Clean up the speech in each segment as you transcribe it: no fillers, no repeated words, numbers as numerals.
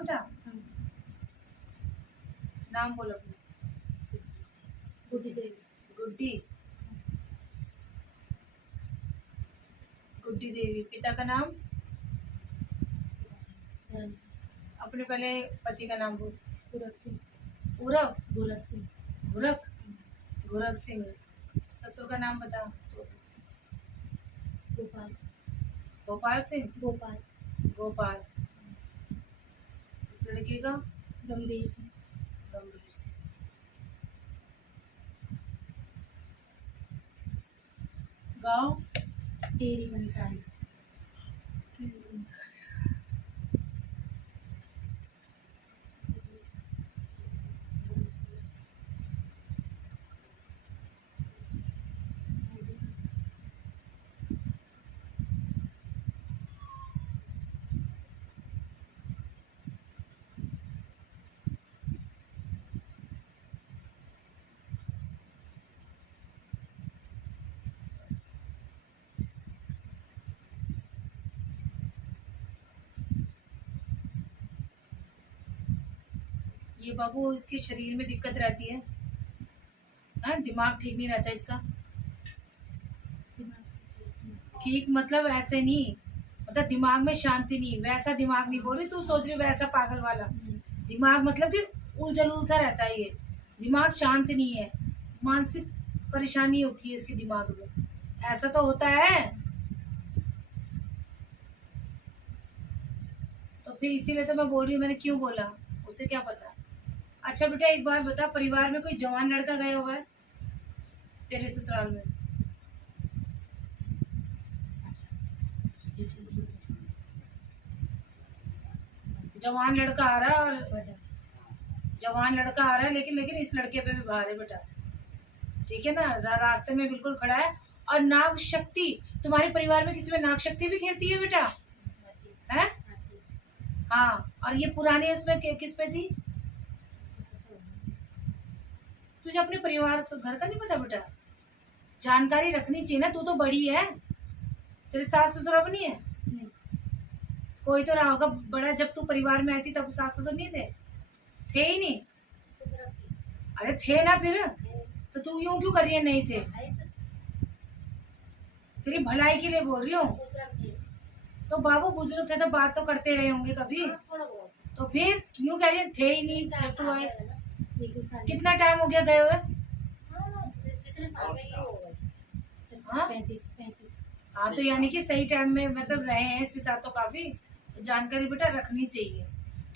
बेटा? नाम बोलो अपना। गुड्डी देवी। गुड्डी। गुड्डी देवी। पिता का नाम? धर्म सिंह। अपने पहले पति का नाम बोल। गुरक सिंह। पूरब। गुरक सिंह। गुरक। गुरक सिंह। ससुर का नाम बता। गोपाल सिंह। गोपाल सिंह। गोपाल। गोपाल। इस लड़के का? गंभीर सिंह। गंभीर सिंह। गांव? टेरी घनसाली। ये बाबू इसके शरीर में दिक्कत रहती है? हाँ, दिमाग ठीक नहीं रहता इसका? ठीक मतलब ऐसे नहीं, मतलब दिमाग में शांति नहीं, वैसा दिमाग नहीं बोल रही तू, सोच रही वैसा पागल वाला दिमाग, मतलब कि उलझल सा रहता है ये दिमाग, शांत नहीं है, मानसिक परेशानी होती है इसके दिमाग में, ऐसा तो होता है। तो फिर इसीलिए तो मैं बोल रही हूँ, मैंने क्यों बोला, उसे क्या पता। अच्छा बेटा एक बात बता, परिवार में कोई जवान लड़का गया हुआ है तेरे ससुराल में? जवान लड़का आ रहा है, और जवान लड़का आ रहा है, लेकिन लेकिन इस लड़के पे भी भार है बेटा, ठीक है ना? रास्ते में बिल्कुल खड़ा है। और नाग शक्ति, तुम्हारे परिवार में किसी में नाग शक्ति भी खेलती है बेटा? है? हाँ। और ये पुराने उसमें किस पे थी? तुझे अपने परिवार से घर का नहीं पता बेटा? जानकारी रखनी चाहिए ना, तू तो बड़ी है, तेरे सास ससुर अब नहीं है? कोई तो रहा होगा बड़ा, जब तू परिवार में आई थी तब सास ससुर नहीं थे? थे ही नहीं? अरे थे ना, फिर तो तू यूं क्यों कर रही है नहीं थे? तेरी भलाई के लिए बोल रही हूँ। तो बाबू बुजुर्ग थे तो बात तो करते रहे होंगे कभी, तो फिर यूं कह रही है थे ही नहीं जब तू आए? कितना टाइम हो गया गए हुए? हाँ? 35। हाँ, तो यानी कि सही टाइम में मतलब रहे हैं इसके साथ, तो काफी तो जानकारी बेटा रखनी चाहिए,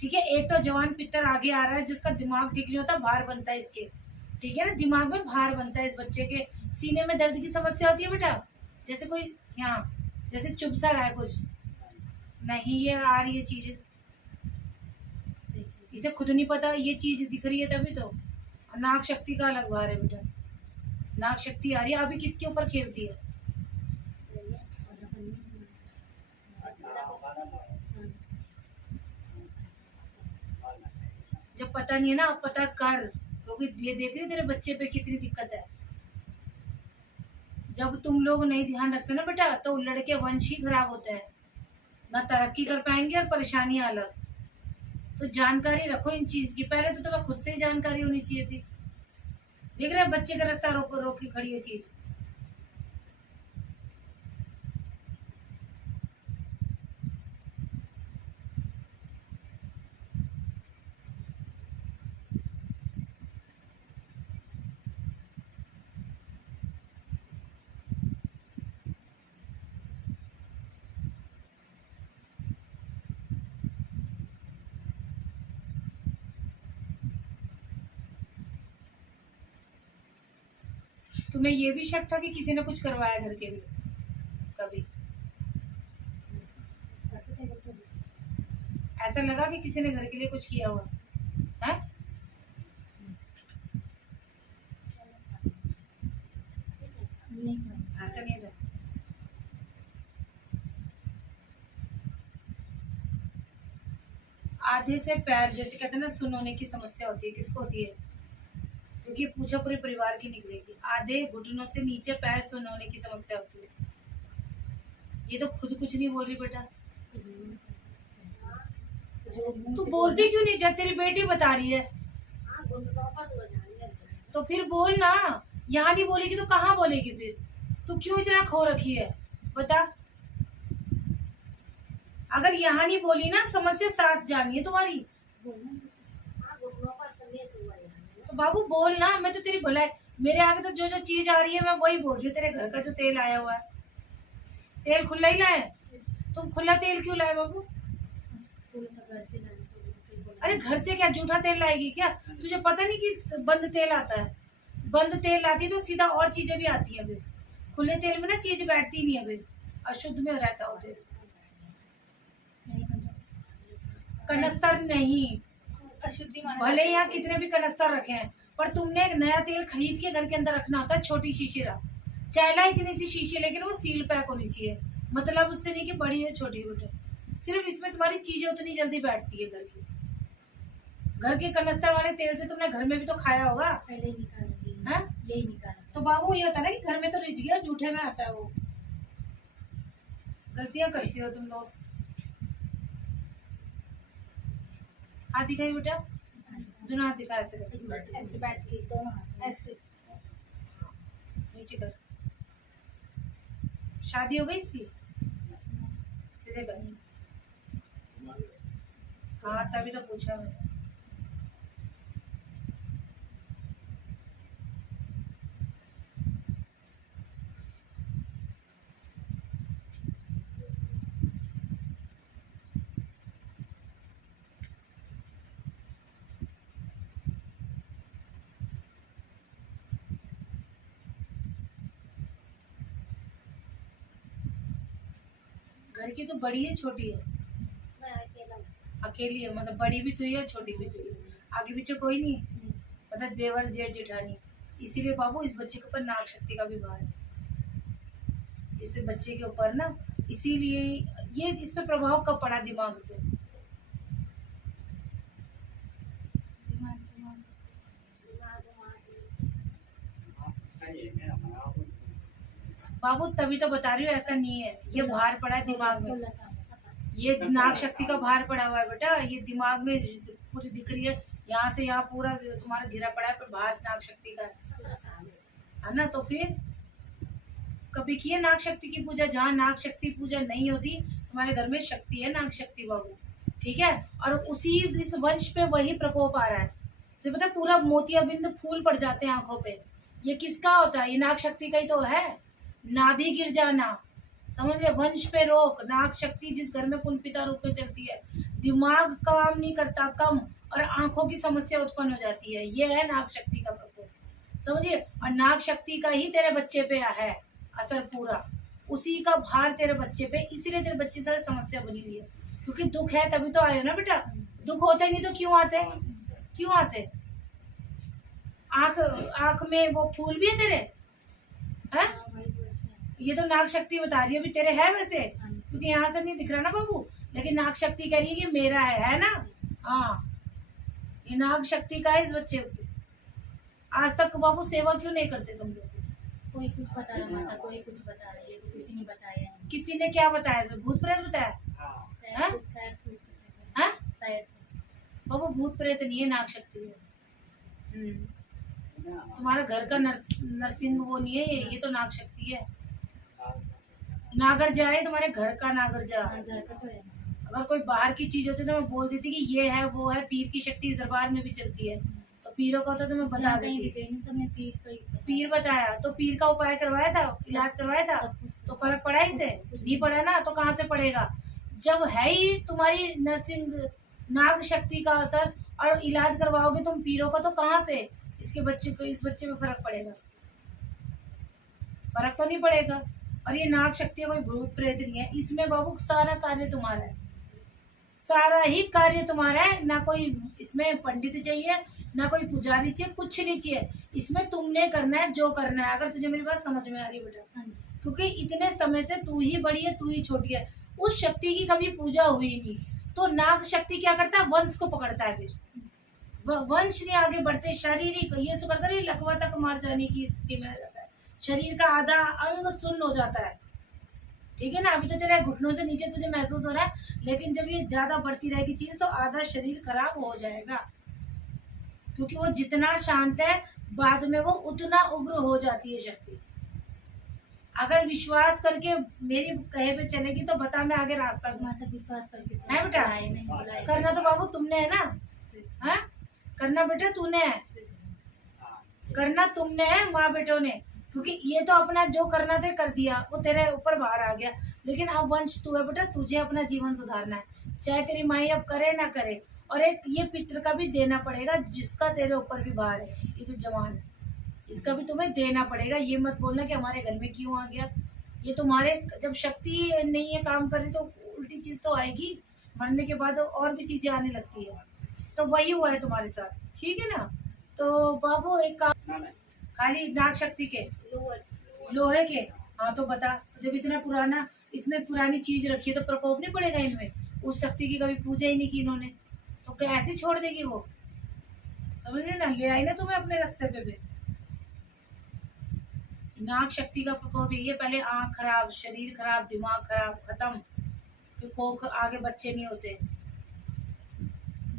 ठीक है? एक तो जवान पितर आगे आ रहा है जिसका दिमाग ठीक नहीं होता, भार बनता है इसके, ठीक है ना? दिमाग में भार बनता है इस बच्चे के, सीने में दर्द की समस्या होती है बेटा, जैसे कोई यहाँ जैसे चुभ सा रहा है कुछ, नहीं ये आ रही है चीज, इसे खुद नहीं पता ये चीज दिख रही है तभी तो। नाग शक्ति का अलग भार है बेटा, नाग शक्ति आ रही है, अभी किसके ऊपर खेलती है? जब पता नहीं है ना, अब पता कर, क्योंकि ये देख रही तेरे बच्चे पे कितनी दिक्कत है। जब तुम लोग नहीं ध्यान रखते ना बेटा, तो लड़के वंश ही खराब होते हैं, ना तरक्की कर पाएंगे और परेशानियां अलग। तो जानकारी रखो इन चीज की, पहले तो तुम्हें खुद से ही जानकारी होनी चाहिए थी। देख रहे बच्चे का रास्ता रोक रोक के खड़ी है चीज। तुम्हें ये भी शक था कि किसी ने कुछ करवाया घर के लिए कभी? ऐसा लगा कि किसी ने घर के लिए कुछ किया हुआ है? ऐसा नहीं था। आधे से पैर, जैसे कहते हैं ना, सुन होने की समस्या होती है, किसको होती है? क्योंकि पूछा पूरे परिवार की निकलेगी। आधे घुटनों से नीचे पैर सुन होने की समस्या होती है। ये तो खुद कुछ नहीं बोल रही बेटा, जो मुंह तू से बोलती क्यों नहीं? जब तेरी बेटी बता रही है तो फिर बोल ना। यहाँ नहीं बोलेगी तो कहाँ बोलेगी फिर? तू क्यों इतना खो रखी है बता? अगर यहाँ नहीं बोली ना, समस्या साथ जानी है तुम्हारी। बोलना तो बाबू बोल ना, मैं तो तेरी भलाई, मेरे आगे तो जो जो चीज आ रही है मैं वही बोल रही हूँ। तेरे घर का जो तेल आया हुआ है, तेल खुला ही लाए। तुम खुला तेल क्यों लाए बाबू? बोला था घर से लाना, तो घर से बोला। अरे घर से क्या झूठा तेल लाएगी क्या? तुझे पता नहीं कि बंद तेल आता है? बंद तेल लाती तो सीधा और चीजें भी आती है। फिर खुले तेल में ना चीज बैठती नहीं है, फिर अशुद्ध में रहता हो तेल। नहीं बन रहा। कनस्तर नहीं, अशुद्धि माना भले ही यहाँ कितने भी कनस्तर रखे हैं, पर तुमने एक नया तेल खरीद के घर के अंदर रखना होता है। छोटी शीशी रख, चाहे इतनी सी शीशी, लेकिन वो सील पैक होनी चाहिए। मतलब उससे नहीं कि बड़ी है छोटी है बेटे, सिर्फ इसमें तुम्हारी चीजें उतनी जल्दी बैठती है घर की। घर के कनस्तर वाले तेल से तुमने घर में भी तो खाया होगा। पहले ही निकाला, हाँ? यही निकाला। तो बाबू ये होता है ना कि घर में तो रिझ गया, झूठे में आता है वो। गलतियां करती हो तुम लोग। हाथ दिखाई बेटा, दोनों हाथ दिखा, ऐसे कर, ऐसे बैठ के दोनों हाथ ऐसे नीचे कर। शादी हो गई इसकी? सीधे कर। हाँ तभी तो पूछा मैंने। घर की तो बड़ी है छोटी है? अकेली है, मतलब बड़ी भी तू ही है छोटी भी तू ही है, आगे पीछे कोई नहीं? मतलब देवर जेठ जेठानी। इसीलिए बाबू इस बच्चे के ऊपर नाग शक्ति का भी भार है। इस बच्चे के ऊपर ना, इसीलिए ये इस पे प्रभाव कब पड़ा दिमाग से? बाबू तभी तो बता रही हूँ, ऐसा नहीं है। ये भार पड़ा है दिमाग में, 16 साल। ये नाग शक्ति का भार पड़ा हुआ है बेटा। ये दिमाग में पूरी दिख रही है, यहाँ से यहाँ पूरा तुम्हारा घिरा पड़ा है, पर भार नाग शक्ति का है ना। तो फिर कभी किए नाग शक्ति की पूजा? जहाँ नाग शक्ति पूजा नहीं होती, तुम्हारे घर में शक्ति है नाग शक्ति बाबू, ठीक है। और उसी इस वंश पे वही प्रकोप आ रहा है। तो पता है, पूरा मोतियाबिंद फूल पड़ जाते हैं आंखों पे। ये किसका होता है? ये नाग शक्ति का ही तो है। नाभि गिर जाना, समझ रहे? वंश पे रोक। नाग शक्ति जिस घर में कुलपिता रूप में चलती है, दिमाग काम नहीं करता कम, और आंखों की समस्या उत्पन्न हो जाती है। ये है नाग शक्ति का प्रकोप, समझिए। और नाग शक्ति का ही तेरे बच्चे पे है असर पूरा, उसी का भार तेरे बच्चे पे। इसीलिए तेरे बच्चे से समस्या बनी हुई है, क्योंकि दुख है तभी तो आए हो ना बेटा। दुख होते नहीं तो क्यों आते? क्यों आते? आंख आंख में वो फूल भी है तेरे, हैं? ये तो नाग शक्ति बता रही है भी तेरे है वैसे, क्योंकि यहाँ से नहीं दिख रहा ना बाबू, लेकिन नाग शक्ति कह रही है कि मेरा है ना। हाँ, ये नाग शक्ति का है इस बच्चे की। आज तक बाबू सेवा क्यों नहीं करते तुम लोग? कोई कुछ बता रहा माता, कोई कुछ बता रही है, तो किसी ने बताया है। किसी ने क्या बताया? तो भूत प्रेत बताया? शायद कुछ हाँ? शायद बाबू भूत प्रेत नहीं है, नाग शक्ति है। तुम्हारा घर का नरसिंह वो नहीं है, ये तो नाग शक्ति है। नागर जाए तुम्हारे घर का, नागर जा। घर का तो है। अगर कोई बाहर की चीज होती तो मैं बोल देती कि ये है वो है। पीर की शक्ति इस दरबार में भी चलती है, तो पीरों का तो मैं बता देती। सबने पीर बताया तो पीर का उपाय करवाया था, इलाज करवाया था, तो फर्क पड़ा इसे? नहीं पड़ा ना, तो कहाँ से पड़ेगा? जब है ही तुम्हारी नरसिंह नाग शक्ति का असर और इलाज करवाओगे तुम पीरों का, तो कहाँ से इसके बच्चे को, इस बच्चे में फर्क पड़ेगा? फर्क तो नहीं पड़ेगा। और ये नाग शक्ति कोई भूत प्रेत नहीं है, इसमें बाबू सारा कार्य तुम्हारा है, सारा ही कार्य तुम्हारा है। ना कोई इसमें पंडित चाहिए, ना कोई पुजारी चाहिए, कुछ नहीं चाहिए। इसमें तुमने करना है जो करना है। अगर तुझे मेरी बात समझ में आ रही है बेटा, क्योंकि इतने समय से तू ही बड़ी है, तू ही छोटी है, उस शक्ति की कभी पूजा हुई नहीं। तो नाग शक्ति क्या करता है? वंश को पकड़ता है, फिर वंश नहीं आगे बढ़ते। शारीरिक ये सुकर कर लकवा तक मार जाने की स्थिति में आ जाता है, शरीर का आधा अंग सुन्न हो जाता है। ठीक है ना। अभी तो तेरे घुटनों से नीचे तुझे महसूस हो रहा है, लेकिन जब ये ज्यादा बढ़ती रहेगी चीज तो आधा शरीर खराब हो जाएगा, क्योंकि वो जितना शांत है बाद में वो उतना उग्र हो जाती है शक्ति। अगर विश्वास करके मेरी कहे पे चलेगी तो बता, मैं आगे रास्ता दूं। माता विश्वास करके तो है बेटा? बुलाए नहीं, बुलाए करना तो बाबू तुमने है ना, है करना बेटा तूने है, करना तुमने है माँ बेटों ने, क्योंकि ये तो अपना जो करना था कर दिया, वो तेरे ऊपर बाहर आ गया। लेकिन अब वंश तू है बेटा, तुझे अपना जीवन सुधारना है, चाहे तेरी माई अब करे ना करे। और एक ये पितृ का भी देना पड़ेगा, जिसका तेरे ऊपर भी भार है, ये जो जवान है इसका भी तुम्हें देना पड़ेगा। ये मत बोलना कि हमारे घर में क्यों आ गया, ये तुम्हारे जब शक्ति नहीं है काम करे तो उल्टी चीज तो आएगी, मरने के बाद और भी चीजें आने लगती है। तो वही हुआ है तुम्हारे साथ, ठीक है ना। तो बाबू एक काम, खाली नाग शक्ति के लोहे के, हाँ तो बता, जब इतना पुराना इतने पुरानी चीज रखी है तो प्रकोप नहीं पड़ेगा इनमें? उस शक्ति की कभी पूजा ही नहीं की इन्होंने, तो क्या ऐसे छोड़ देगी वो? समझ रहे ना, ले आई ना तुम्हें अपने रास्ते पे भी। नाग शक्ति का प्रकोप यही है, पहले आंख खराब, शरीर खराब, दिमाग खराब, खत्म, फिर कोख आगे बच्चे नहीं होते।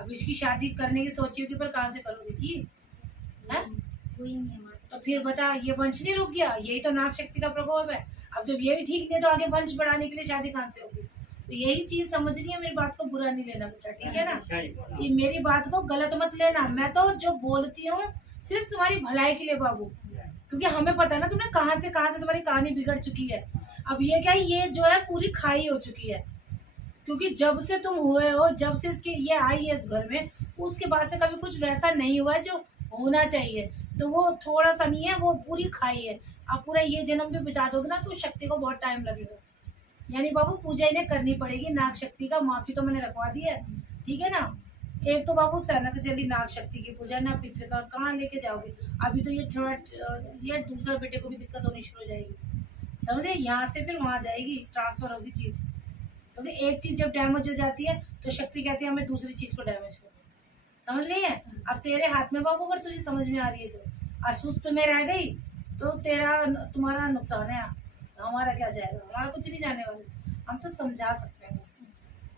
अब इसकी शादी करने की सोची होगी, पर कहाँ से करोगे की है? कोई नहीं है माता। तो फिर बता, ये वंश नहीं रुक गया? यही तो नाग शक्ति का प्रकोप है। अब जब यही ठीक नहीं तो आगे वंश बढ़ाने के लिए शादी कहाँ से होगी? तो यही चीज समझनी है, मेरी बात को बुरा नहीं लेना बेटा, ठीक है ना। ये मेरी बात को गलत मत लेना, मैं तो जो बोलती हूँ सिर्फ तुम्हारी भलाई के लिए बाबू, क्योंकि हमें पता है ना तुमने कहाँ से तुम्हारी कहानी बिगड़ चुकी है। अब ये क्या, ये जो है पूरी खाई हो चुकी है, क्योंकि जब से तुम हुए हो, जब से इसके ये आई है इस घर में, उसके बाद से कभी कुछ वैसा नहीं हुआ है जो होना चाहिए। तो वो थोड़ा सा नहीं है, वो पूरी खाई है। आप पूरा ये जन्म भी बिता दोगे ना तो शक्ति को बहुत टाइम लगेगा। यानी बाबू पूजा इन्हें करनी पड़ेगी नाग शक्ति का, माफी तो मैंने रखवा दी है, ठीक है ना। एक तो बाबू सनक चली नाग शक्ति की पूजा ना, पितृ का कहाँ लेके जाओगे? अभी तो ये थोड़ा ये दूसरा बेटे को भी दिक्कत होनी शुरू हो जाएगी, समझे, यहाँ से फिर वहाँ जाएगी, ट्रांसफर होगी चीज। क्योंकि एक चीज जब डैमेज हो जाती है तो शक्ति कहती है हमें दूसरी चीज को डैमेज करो, समझ गई है। अब तेरे हाथ में बाबू, अगर तुझे समझ में आ रही है तो, असुस्त में रह गई तो तुम्हारा नुकसान है, हमारा क्या जाएगा, हमारा कुछ नहीं जाने वाला, हम तो समझा सकते हैं बस,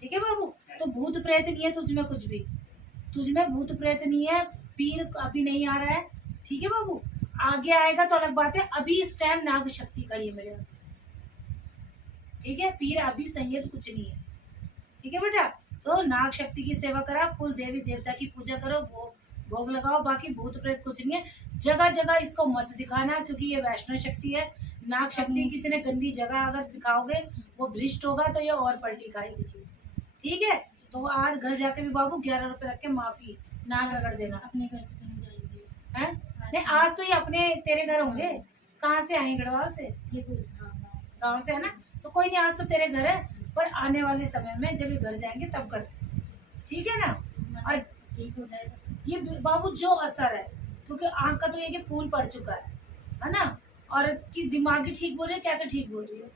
ठीक है बाबू। तो भूत प्रेत नहीं है तुझ में कुछ भी, तुझ में भूत प्रेत नहीं है, पीर अभी नहीं आ रहा है, ठीक है बाबू। आगे आएगा तो अलग बात है, अभी इस टाइम नाग शक्ति खड़ी है मेरे यहाँ, ठीक है। पीर अभी संयत कुछ नहीं है, ठीक है बेटा। तो नाग शक्ति की सेवा करा, कुल देवी देवता की पूजा करो, भोग लगाओ, बाकी भूत प्रेत कुछ नहीं है। जगह जगह इसको मत दिखाना, क्योंकि ये वैष्णव शक्ति है। नाग शक्ति किसी ने गंदी जगह अगर दिखाओगे वो भ्रिष्ट होगा तो ये और पलटी खाएगी चीज, ठीक है। तो आज घर जाके भी बाबू 11 रुपए रख के माफी नाग रगड़ देना। अपने घर पे नहीं जाएगी है नहीं, आज तो ये अपने तेरे घर होंगे, कहाँ से आए? गढ़वाल से, ये तो गाँव से है ना। तो कोई नहीं, आज तो तेरे घर है, पर आने वाले समय में जब ये घर जाएंगे तब कर, ठीक है ना। और ठीक हो जाएगा ये बाबू जो असर है, क्योंकि आंख का तो ये कि फूल पड़ चुका है ना। और कि दिमागी ठीक बोल रही है, कैसे ठीक बोल रही है?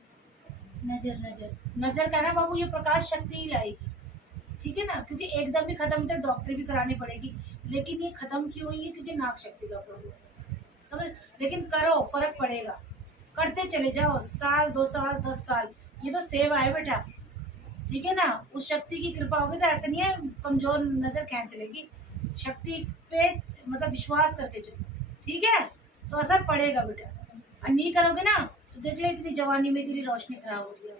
नजर नजर नजर का ना बाबू, ये प्रकाश शक्ति ही लाएगी, ठीक है ना। क्योंकि एकदम भी खत्म तो डॉक्टर भी करानी पड़ेगी, लेकिन ये खत्म क्यों हुई है? क्योंकि नाग शक्ति का प्रॉब्लम है, समझ। लेकिन करो, फर्क पड़ेगा, करते चले जाओ, साल 2 साल 10 साल, ये तो सेवा है बेटा, ठीक है ना। उस शक्ति की कृपा होगी तो ऐसे नहीं है कमजोर नजर खींच लेगी, शक्ति पे मतलब विश्वास करके चलो, ठीक है। तो असर पड़ेगा बेटा, और नहीं करोगे ना तो देख ले इतनी जवानी में तेरी रोशनी खराब हो रही है,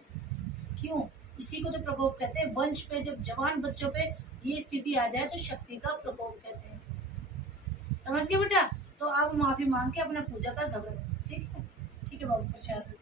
क्यों? इसी को तो प्रकोप कहते हैं। वंश पे जब जवान बच्चों पे ये स्थिति आ जाए तो शक्ति का प्रकोप कहते हैं, समझ गए बेटा। तो आप माफी मांग के अपना पूजा कर घबराओ, ठीक है, ठीक है बाबू, प्रसाद।